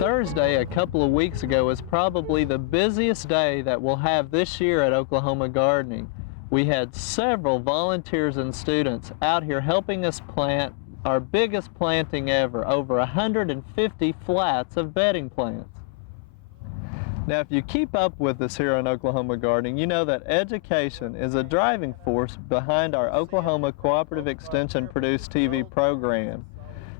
Thursday, a couple of weeks ago, was probably the busiest day that we'll have this year at Oklahoma Gardening. We had several volunteers and students out here helping us plant our biggest planting ever, over 150 flats of bedding plants. Now, if you keep up with us here on Oklahoma Gardening, you know that education is a driving force behind our Oklahoma Cooperative Extension produced TV program.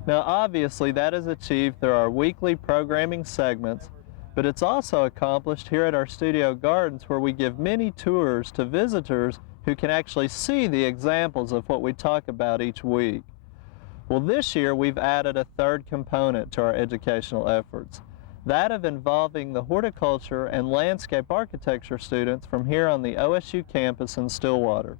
Now, obviously, that is achieved through our weekly programming segments, but it's also accomplished here at our studio gardens, where we give many tours to visitors who can actually see the examples of what we talk about each week. Well, this year we've added a third component to our educational efforts, that of involving the horticulture and landscape architecture students from here on the OSU campus in Stillwater.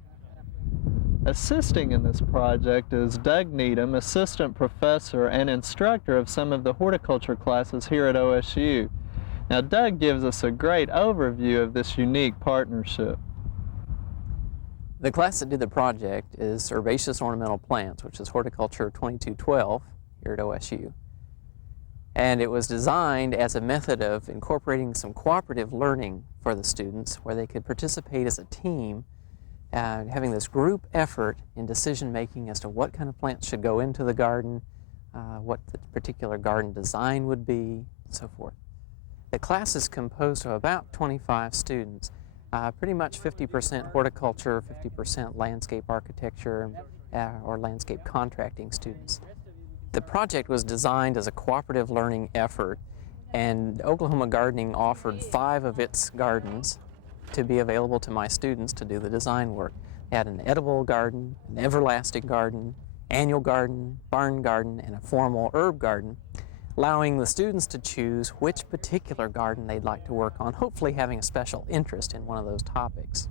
Assisting in this project is Doug Needham, assistant professor and instructor of some of the horticulture classes here at OSU. Now, Doug gives us a great overview of this unique partnership. The class that did the project is herbaceous ornamental plants, which is Horticulture 2212 here at OSU. And it was designed as a method of incorporating some cooperative learning for the students, where they could participate as a team, having this group effort in decision making as to what kind of plants should go into the garden, what the particular garden design would be, and so forth. The class is composed of about 25 students, pretty much 50% horticulture, 50% landscape architecture, or landscape contracting students. The project was designed as a cooperative learning effort, and Oklahoma Gardening offered 5 of its gardens to be available to my students to do the design work. They had an edible garden, an everlasting garden, annual garden, barn garden, and a formal herb garden, allowing the students to choose which particular garden they'd like to work on, hopefully having a special interest in one of those topics.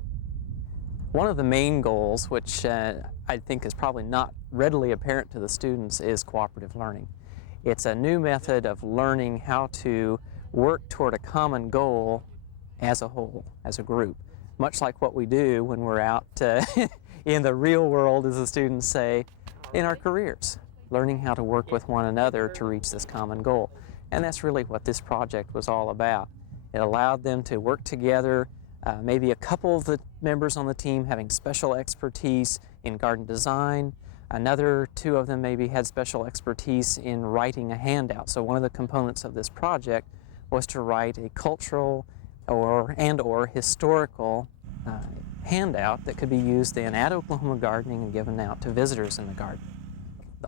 One of the main goals, which I think is probably not readily apparent to the students, is cooperative learning. It's a new method of learning how to work toward a common goal as a whole, as a group, much like what we do when we're out in the real world, as the students say, in our careers, learning how to work with one another to reach this common goal. And that's really what this project was all about. It allowed them to work together, maybe a couple of the members on the team having special expertise in garden design, another 2 of them maybe had special expertise in writing a handout. So one of the components of this project was to write a cultural or historical handout that could be used then at Oklahoma Gardening and given out to visitors in the garden.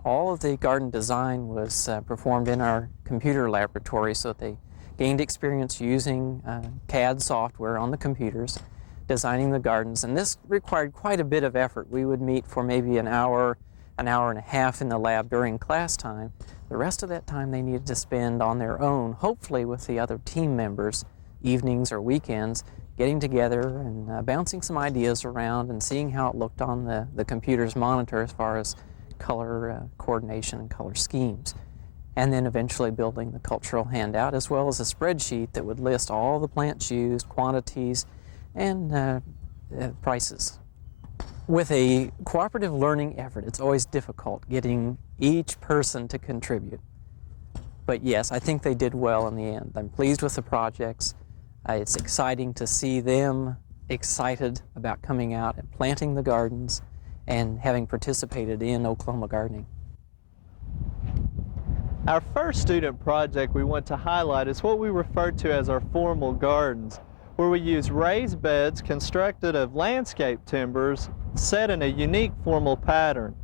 All of the garden design was performed in our computer laboratory, so that they gained experience using CAD software on the computers, designing the gardens, and this required quite a bit of effort. We would meet for maybe an hour and a half in the lab during class time. The rest of that time they needed to spend on their own, hopefully with the other team members, evenings or weekends, getting together and bouncing some ideas around and seeing how it looked on the computer's monitor as far as color coordination and color schemes. And then eventually building the cultural handout, as well as a spreadsheet that would list all the plants used, quantities, and prices. With a cooperative learning effort, it's always difficult getting each person to contribute. But yes, I think they did well in the end. I'm pleased with the projects. It's exciting to see them excited about coming out and planting the gardens and having participated in Oklahoma Gardening. Our first student project we want to highlight is what we refer to as our formal gardens, where we use raised beds constructed of landscape timbers set in a unique formal pattern.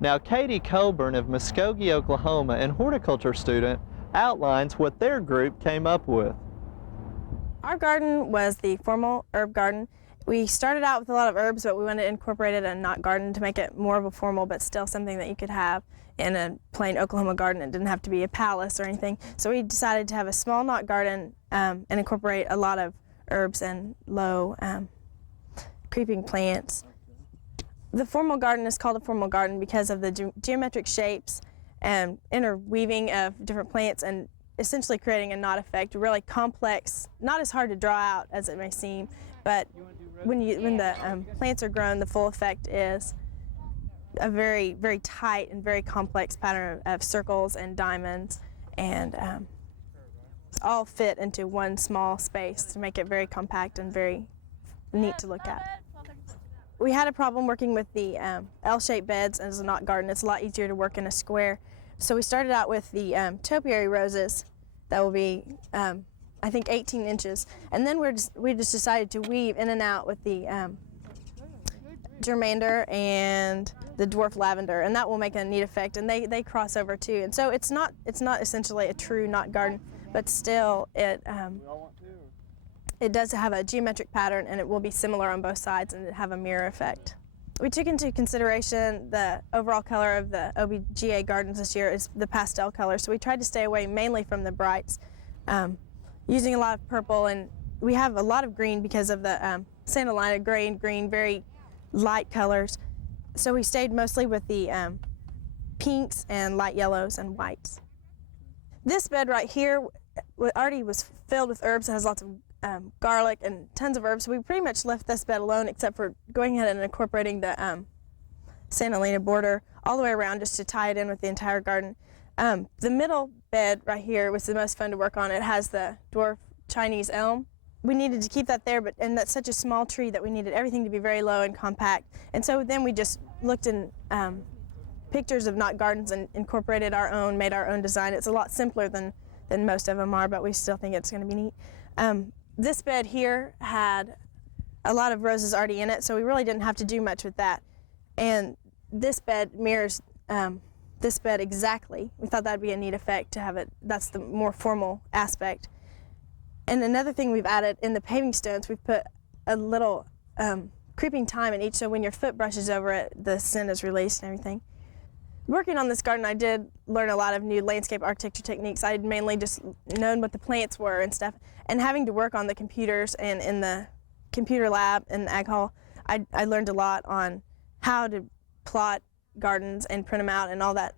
Now, Katie Coburn of Muskogee, Oklahoma, and horticulture student, outlines what their group came up with. Our garden was the formal herb garden. We started out with a lot of herbs, but we wanted to incorporate it in a knot garden to make it more of a formal, but still something that you could have in a plain Oklahoma garden. It didn't have to be a palace or anything. So we decided to have a small knot garden and incorporate a lot of herbs and low creeping plants. The formal garden is called a formal garden because of the geometric shapes and interweaving of different plants and essentially creating a knot effect, really complex, not as hard to draw out as it may seem, but when the plants are grown, the full effect is a very, very tight and very complex pattern of circles and diamonds and all fit into one small space to make it very compact and very neat to look at. We had a problem working with the L-shaped beds as a knot garden. It's a lot easier to work in a square. So we started out with the topiary roses that will be, I think, 18 inches. And then we just decided to weave in and out with the germander and the dwarf lavender, and that will make a neat effect. And they cross over too. And so it's not essentially a true knot garden, but still it does have a geometric pattern, and it will be similar on both sides and have a mirror effect. We took into consideration the overall color of the OBGA gardens this year is the pastel color, so we tried to stay away mainly from the brights, using a lot of purple, and we have a lot of green because of the Santa Lina gray and green, very light colors. So we stayed mostly with the pinks and light yellows and whites. This bed right here already was filled with herbs. It has lots of garlic and tons of herbs. So we pretty much left this bed alone except for going ahead and incorporating the Santa Lina border all the way around just to tie it in with the entire garden. The middle bed right here was the most fun to work on. It has the dwarf Chinese elm. We needed to keep that there, and that's such a small tree that we needed everything to be very low and compact. And so then we just looked in pictures of knot gardens and incorporated our own, made our own design. It's a lot simpler than most of them are, but we still think it's going to be neat. This bed here had a lot of roses already in it, so we really didn't have to do much with that. And this bed mirrors this bed exactly. We thought that'd be a neat effect to have it. That's the more formal aspect. And another thing we've added in the paving stones, we've put a little creeping thyme in each, so when your foot brushes over it, the scent is released and everything. Working on this garden, I did learn a lot of new landscape architecture techniques. I had mainly just known what the plants were and stuff, and having to work on the computers and in the computer lab in the ag hall, I learned a lot on how to plot gardens and print them out and all that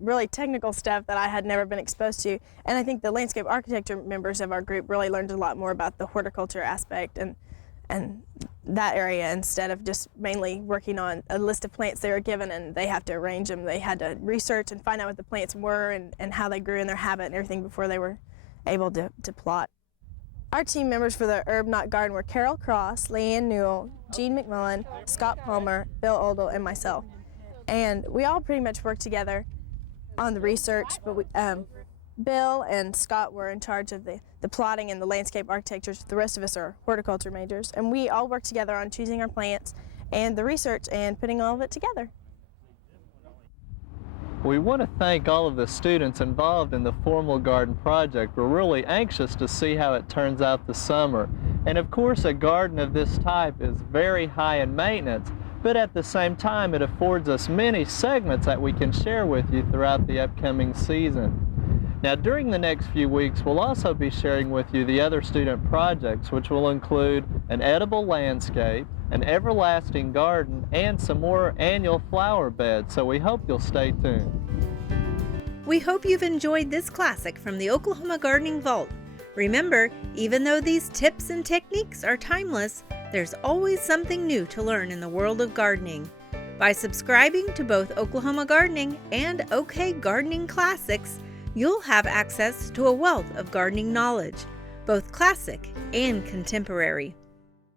really technical stuff that I had never been exposed to. And I think the landscape architecture members of our group really learned a lot more about the horticulture aspect and that area, instead of just mainly working on a list of plants they were given and they have to arrange them. They had to research and find out what the plants were and how they grew in their habit and everything before they were able to plot. Our team members for the Herb Knot Garden were Carol Cross, Leanne Newell, Jean McMullen, Scott Palmer, Bill Oldle, and myself. And we all pretty much worked together on the research, but Bill and Scott were in charge of the plotting and the landscape architecture. The rest of us are horticulture majors, and we all worked together on choosing our plants and the research and putting all of it together. We want to thank all of the students involved in the formal garden project. We're really anxious to see how it turns out this summer. And of course, a garden of this type is very high in maintenance, but at the same time, it affords us many segments that we can share with you throughout the upcoming season. Now, during the next few weeks, we'll also be sharing with you the other student projects, which will include an edible landscape, an everlasting garden, and some more annual flower beds, so we hope you'll stay tuned. We hope you've enjoyed this classic from the Oklahoma Gardening Vault. Remember, even though these tips and techniques are timeless, there's always something new to learn in the world of gardening. By subscribing to both Oklahoma Gardening and OK Gardening Classics, you'll have access to a wealth of gardening knowledge, both classic and contemporary.